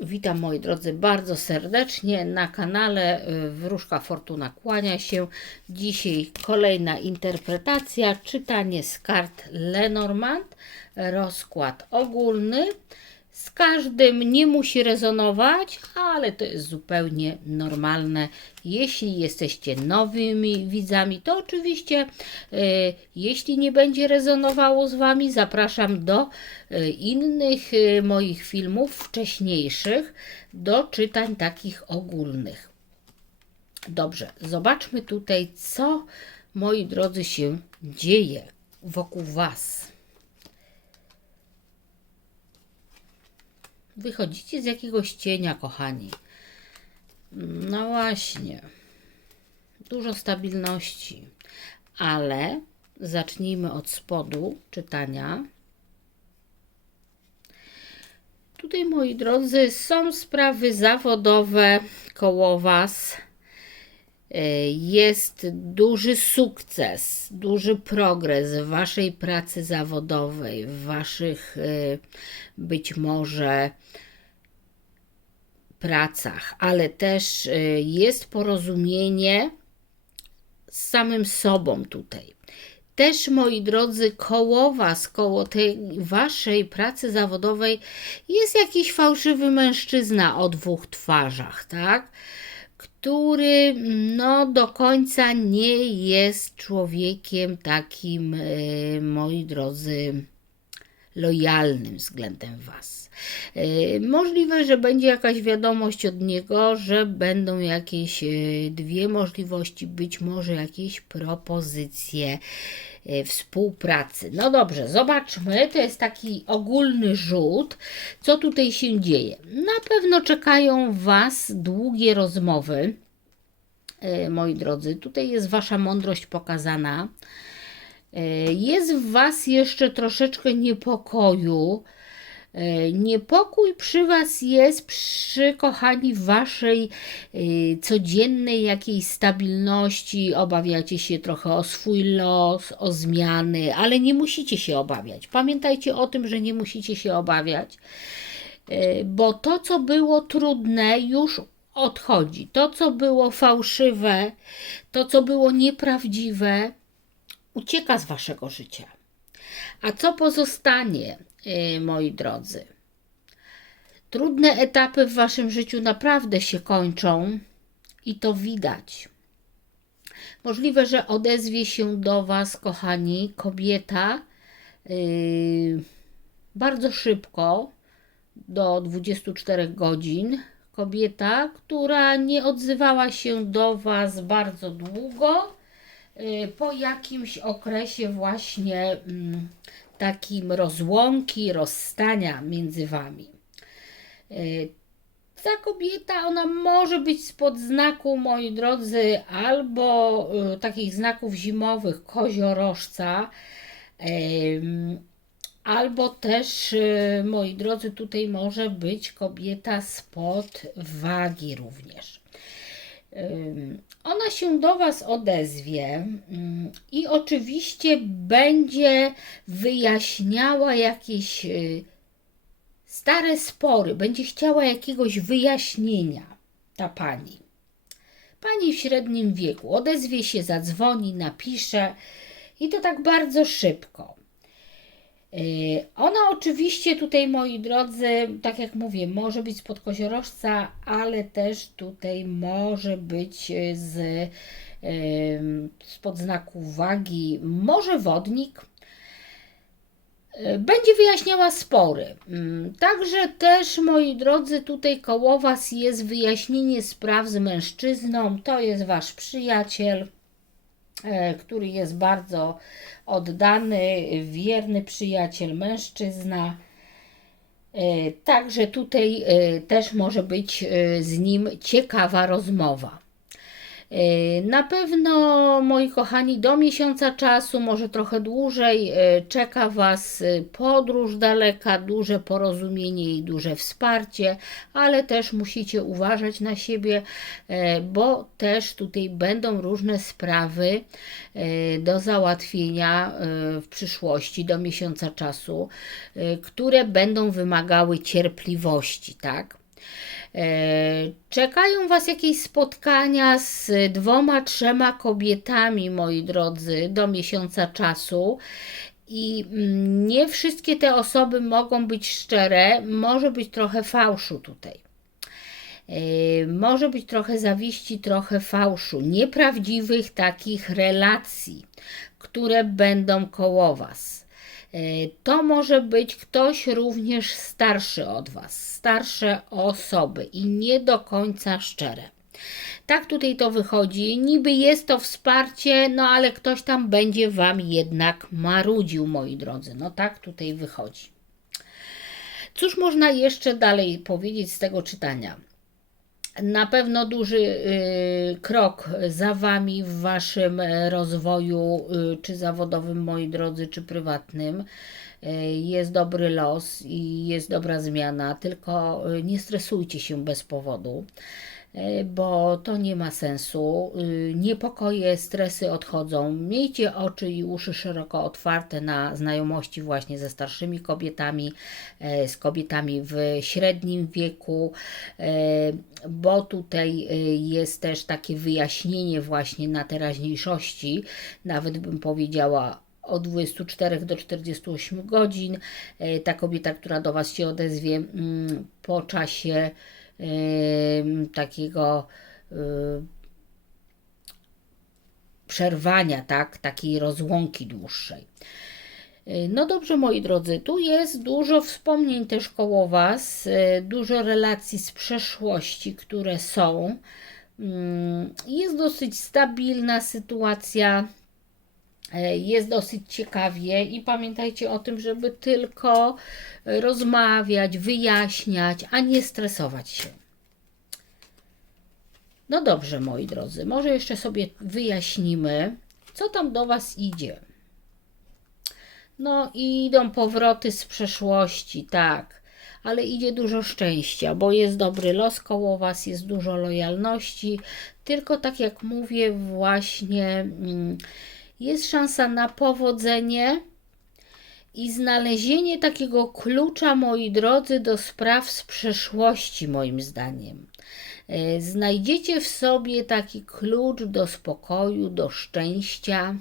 Witam moi drodzy bardzo serdecznie na kanale y, Wróżka Fortuna kłania się. Dzisiaj kolejna interpretacja, czytanie z kart Lenormand, rozkład ogólny. Z każdym nie musi rezonować, ale to jest zupełnie normalne. Jeśli jesteście nowymi widzami, to oczywiście, y, jeśli nie będzie rezonowało z Wami, zapraszam do y, innych y, moich filmów wcześniejszych, do czytań takich ogólnych. Dobrze, zobaczmy tutaj, co moi drodzy się dzieje wokół Was. Wychodzicie z jakiegoś cienia, kochani. No właśnie. Dużo stabilności. Ale zacznijmy od spodu czytania. Tutaj, moi drodzy, są sprawy zawodowe koło Was. E, Jest duży sukces, duży progres w Waszej pracy zawodowej, w Waszych e, być może pracach, ale też y, jest porozumienie z samym sobą tutaj. Też, moi drodzy, koło Was, koło tej Waszej pracy zawodowej jest jakiś fałszywy mężczyzna o dwóch twarzach, tak? Który no do końca nie jest człowiekiem takim, y, moi drodzy, lojalnym względem Was. Yy, Możliwe, że będzie jakaś wiadomość od niego, że będą jakieś yy, dwie możliwości, być może jakieś propozycje współpracy. No dobrze, zobaczmy. To jest taki ogólny rzut, co tutaj się dzieje. Na pewno czekają Was długie rozmowy. Yy, Moi drodzy, tutaj jest Wasza mądrość pokazana. E, Jest w Was jeszcze troszeczkę niepokoju. E, Niepokój przy Was jest przy, kochani, Waszej e, codziennej jakiejś stabilności. Obawiacie się trochę o swój los, o zmiany, ale nie musicie się obawiać. Pamiętajcie o tym, że nie musicie się obawiać, e, bo to, co było trudne, już odchodzi. To, co było fałszywe, to, co było nieprawdziwe, ucieka z waszego życia. A co pozostanie, yy, moi drodzy? Trudne etapy w waszym życiu naprawdę się kończą i to widać. Możliwe, że odezwie się do was, kochani, kobieta yy, bardzo szybko, do 24 godzin. Kobieta, która nie odzywała się do was bardzo długo y, po jakimś okresie właśnie mm, takim rozłąki, rozstania między wami. Y, Ta kobieta, ona może być spod znaku, moi drodzy, albo y, takich znaków zimowych koziorożca, albo też, y, moi drodzy, tutaj może być kobieta spod wagi również. Ona się do Was odezwie ym, i oczywiście będzie wyjaśniała jakieś y, stare spory, będzie chciała jakiegoś wyjaśnienia ta pani. Pani w średnim wieku odezwie się, zadzwoni, napisze i to tak bardzo szybko. Yy, Ona oczywiście tutaj, moi drodzy, tak jak mówię, może być spod koziorożca, ale też tutaj może być yy, z spod znaku wagi, może wodnik. Będzie wyjaśniała spory. Yy, Także też, moi drodzy, tutaj koło Was jest wyjaśnienie spraw z mężczyzną. To jest Wasz przyjaciel e, który jest bardzo oddany, wierny przyjaciel, mężczyzna. E, Także tutaj e, też może być e, z nim ciekawa rozmowa. E, Na pewno, moi kochani, do miesiąca czasu, może trochę dłużej, e, czeka Was e, podróż daleka, duże porozumienie i duże wsparcie, ale też musicie uważać na siebie, bo też tutaj będą różne sprawy do załatwienia w przyszłości, do miesiąca czasu, które będą wymagały cierpliwości, tak? E, Czekają Was jakieś spotkania z dwoma, trzema kobietami, moi drodzy, do miesiąca czasu. I mm, nie wszystkie te osoby mogą być szczere, może być trochę fałszu tutaj. E, Może być trochę zawiści, trochę fałszu, nieprawdziwych takich relacji, które będą koło Was. E, To może być ktoś również starszy od Was, starsze osoby i nie do końca szczere. Tak tutaj to wychodzi. Niby jest to wsparcie, no ale ktoś tam będzie Wam jednak marudził, moi drodzy. No tak tutaj wychodzi. Cóż można jeszcze dalej powiedzieć z tego czytania? Na pewno duży y, krok za Wami w Waszym e, rozwoju, y, czy zawodowym, moi drodzy, czy prywatnym. Y, Jest dobry los i jest dobra zmiana, tylko nie stresujcie się bez powodu, bo to nie ma sensu. Y, Niepokoje, stresy odchodzą. Miejcie oczy i uszy szeroko otwarte na znajomości właśnie ze starszymi kobietami, e, z kobietami w średnim wieku, e, bo tutaj e, jest też takie wyjaśnienie właśnie na teraźniejszości, nawet bym powiedziała od 24 do 48 godzin. E, Ta kobieta, która do Was się odezwie mm, po czasie takiego y, przerwania, tak, takiej rozłąki dłuższej. Y, No dobrze, moi drodzy, tu jest dużo wspomnień też koło Was, y, dużo relacji z przeszłości, które są. Mm, Jest dosyć stabilna sytuacja, jest dosyć ciekawie i pamiętajcie o tym, żeby tylko rozmawiać, wyjaśniać, a nie stresować się. No dobrze, moi drodzy, może jeszcze sobie wyjaśnimy, co tam do Was idzie. No, idą powroty z przeszłości, tak, ale idzie dużo szczęścia, bo jest dobry los koło Was, jest dużo lojalności. Tylko tak jak mówię, właśnie mm, jest szansa na powodzenie i znalezienie takiego klucza, moi drodzy, do spraw z przeszłości, moim zdaniem. E, Znajdziecie w sobie taki klucz do spokoju, do szczęścia.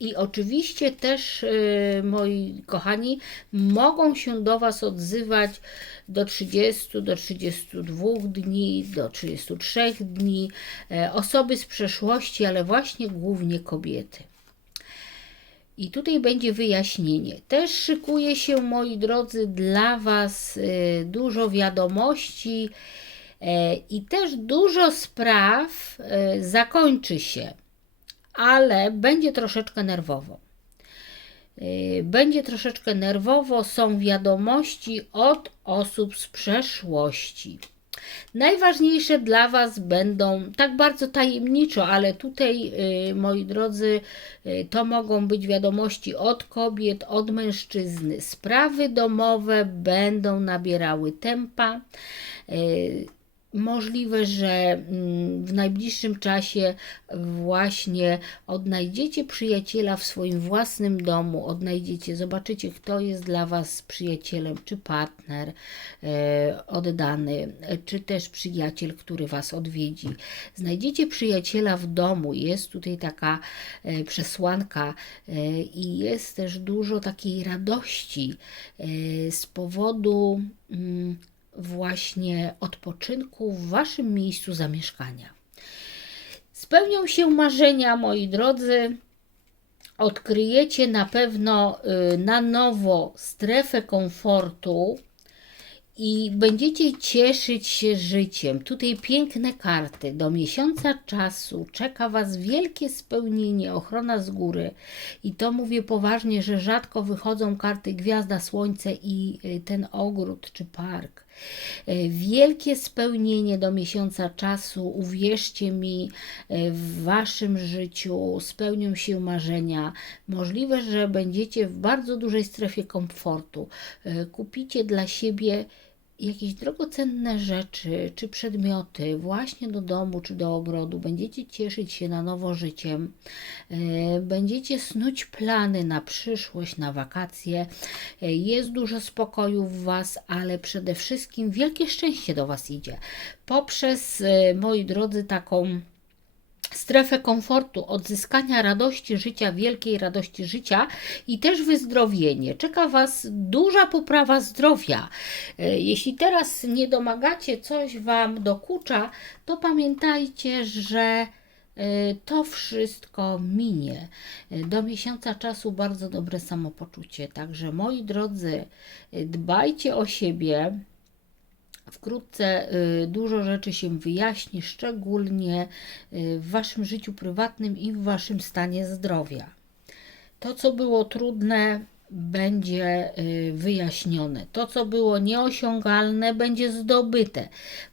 I oczywiście też, y, moi kochani, mogą się do Was odzywać do 30, do 32 dni, do 33 dni e, osoby z przeszłości, ale właśnie głównie kobiety. I tutaj będzie wyjaśnienie. Też szykuje się, moi drodzy, dla Was y, dużo wiadomości e, i też dużo spraw e, zakończy się ale będzie troszeczkę nerwowo. Yy, Będzie troszeczkę nerwowo, są wiadomości od osób z przeszłości. Najważniejsze dla Was będą tak bardzo tajemniczo, ale tutaj, yy, moi drodzy, yy, to mogą być wiadomości od kobiet, od mężczyzny. Sprawy domowe będą nabierały tempa. Możliwe, że mm, w najbliższym czasie właśnie odnajdziecie przyjaciela w swoim własnym domu, odnajdziecie, zobaczycie, kto jest dla Was przyjacielem, czy partner e, oddany, e, czy też przyjaciel, który Was odwiedzi. Znajdziecie przyjaciela w domu, jest tutaj taka e, przesłanka i jest też dużo takiej radości z powodu. Właśnie odpoczynku w Waszym miejscu zamieszkania. Spełnią się marzenia, moi drodzy. Odkryjecie na pewno y, na nowo strefę komfortu i będziecie cieszyć się życiem. Tutaj piękne karty. Do miesiąca czasu czeka Was wielkie spełnienie, ochrona z góry. I to mówię poważnie, że rzadko wychodzą karty Gwiazda, Słońce i y, ten ogród czy park. Y, Wielkie spełnienie do miesiąca czasu, uwierzcie mi, y, w Waszym życiu spełnią się marzenia. Możliwe, że będziecie w bardzo dużej strefie komfortu. Y, Kupicie dla siebie jakieś drogocenne rzeczy czy przedmioty właśnie do domu czy do ogrodu, będziecie cieszyć się na nowo życiem, e, będziecie snuć plany na przyszłość, na wakacje. E, Jest dużo spokoju w Was, ale przede wszystkim wielkie szczęście do Was idzie. Poprzez, e, moi drodzy, taką strefę komfortu, odzyskania radości życia, wielkiej radości życia i też wyzdrowienie. Czeka Was duża poprawa zdrowia. E, Jeśli teraz nie domagacie, coś Wam dokucza, to pamiętajcie, że e, to wszystko minie. E, Do miesiąca czasu bardzo dobre samopoczucie. Także moi drodzy, dbajcie o siebie. Wkrótce y, dużo rzeczy się wyjaśni, szczególnie y, w Waszym życiu prywatnym i w Waszym stanie zdrowia. To, co było trudne, będzie y, wyjaśnione. To, co było nieosiągalne, będzie zdobyte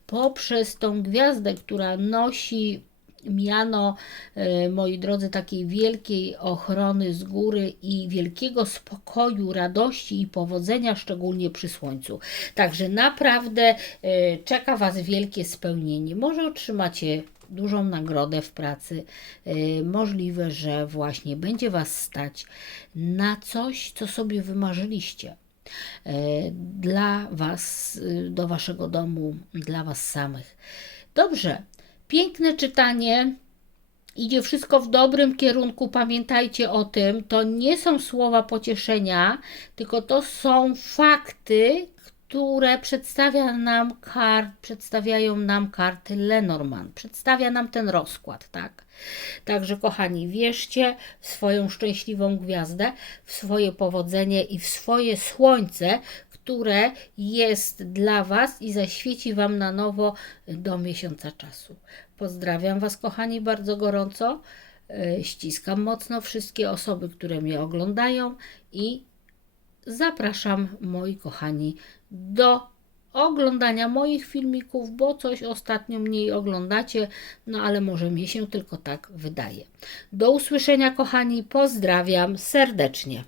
poprzez tą gwiazdę, która nosi miano, e, moi drodzy, takiej wielkiej ochrony z góry i wielkiego spokoju, radości i powodzenia, szczególnie przy słońcu. Także naprawdę e, czeka Was wielkie spełnienie. Może otrzymacie dużą nagrodę w pracy. E, Możliwe, że właśnie będzie Was stać na coś, co sobie wymarzyliście dla Was, do Waszego domu, dla Was samych. Dobrze, piękne czytanie. Idzie wszystko w dobrym kierunku, pamiętajcie o tym. To nie są słowa pocieszenia, tylko to są fakty, które przedstawia nam kart, przedstawiają nam karty Lenormand. Przedstawia nam ten rozkład, tak? Także kochani, wierzcie w swoją szczęśliwą gwiazdę, w swoje powodzenie i w swoje słońce, które jest dla Was i zaświeci Wam na nowo do miesiąca czasu. Pozdrawiam Was, kochani, bardzo gorąco. E, Ściskam mocno wszystkie osoby, które mnie oglądają i zapraszam, moi kochani, do oglądania moich filmików, bo coś ostatnio mniej oglądacie, no ale może mi się tylko tak wydaje. Do usłyszenia, kochani, pozdrawiam serdecznie.